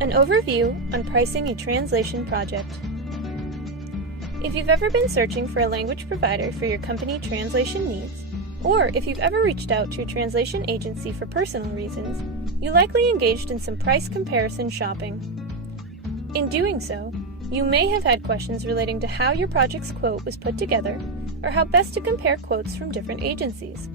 An overview on pricing a translation project. If you've ever been searching for a language provider for your company translation needs, or if you've ever reached out to a translation agency for personal reasons, you likely engaged in some price comparison shopping. In doing so, you may have had questions relating to how your project's quote was put together, or how best to compare quotes from different agencies.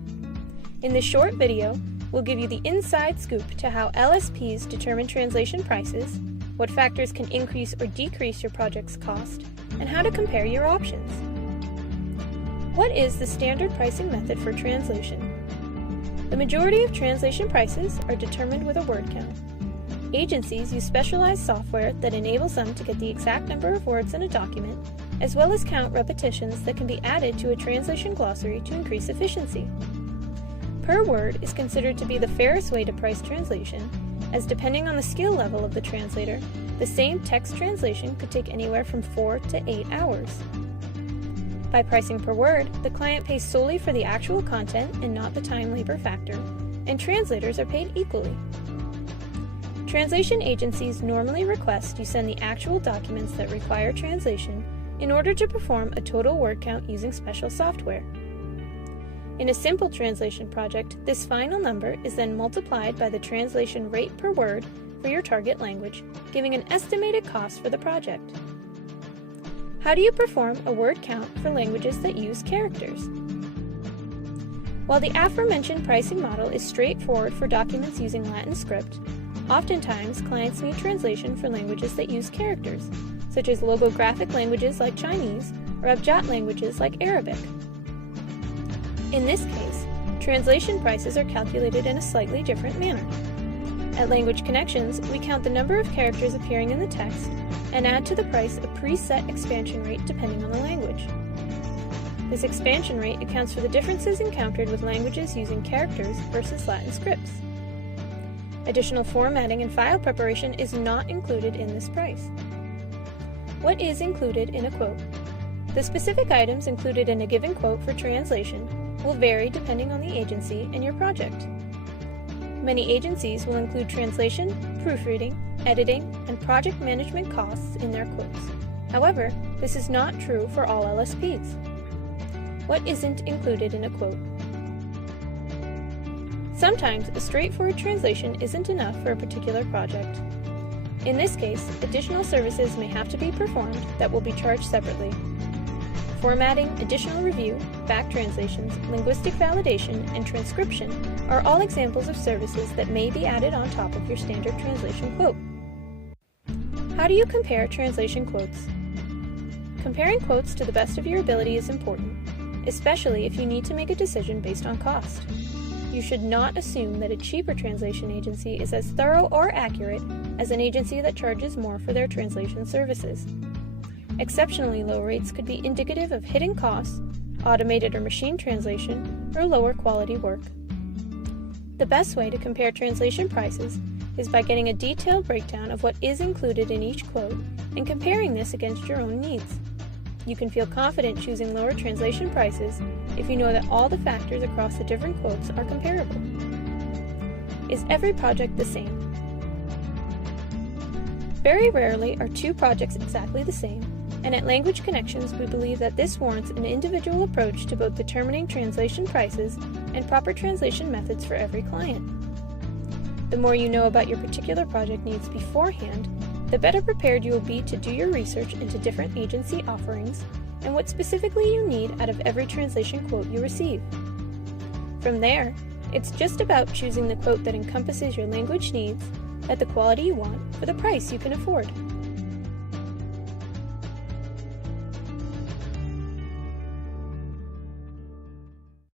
In this short video, we'll give you the inside scoop to how LSPs determine translation prices, what factors can increase or decrease your project's cost, and how to compare your options. What is the standard pricing method for translation? The majority of translation prices are determined with a word count. Agencies use specialized software that enables them to get the exact number of words in a document, as well as count repetitions that can be added to a translation glossary to increase efficiency. Per word is considered to be the fairest way to price translation, as depending on the skill level of the translator, the same text translation could take anywhere from 4 to 8 hours. By pricing per word, the client pays solely for the actual content and not the time-labor factor, and translators are paid equally. Translation agencies normally request you send the actual documents that require translation in order to perform a total word count using special software. In a simple translation project, this final number is then multiplied by the translation rate per word for your target language, giving an estimated cost for the project. How do you perform a word count for languages that use characters? While the aforementioned pricing model is straightforward for documents using Latin script, oftentimes clients need translation for languages that use characters, such as logographic languages like Chinese or Abjad languages like Arabic. In this case, translation prices are calculated in a slightly different manner. At Language Connections, we count the number of characters appearing in the text and add to the price a preset expansion rate depending on the language. This expansion rate accounts for the differences encountered with languages using characters versus Latin scripts. Additional formatting and file preparation is not included in this price. What is included in a quote? The specific items included in a given quote for translation will vary depending on the agency and your project. Many agencies will include translation, proofreading, editing, and project management costs in their quotes. However, this is not true for all LSPs. What isn't included in a quote? Sometimes a straightforward translation isn't enough for a particular project. In this case, additional services may have to be performed that will be charged separately. Formatting, additional review, back translations, linguistic validation, and transcription are all examples of services that may be added on top of your standard translation quote. How do you compare translation quotes? Comparing quotes to the best of your ability is important, especially if you need to make a decision based on cost. You should not assume that a cheaper translation agency is as thorough or accurate as an agency that charges more for their translation services. Exceptionally low rates could be indicative of hidden costs, automated or machine translation, or lower quality work. The best way to compare translation prices is by getting a detailed breakdown of what is included in each quote and comparing this against your own needs. You can feel confident choosing lower translation prices if you know that all the factors across the different quotes are comparable. Is every project the same? Very rarely are two projects exactly the same, and at Language Connections we believe that this warrants an individual approach to both determining translation prices and proper translation methods for every client. The more you know about your particular project needs beforehand, the better prepared you will be to do your research into different agency offerings and what specifically you need out of every translation quote you receive. From there, it's just about choosing the quote that encompasses your language needs, at the quality you want, for the price you can afford.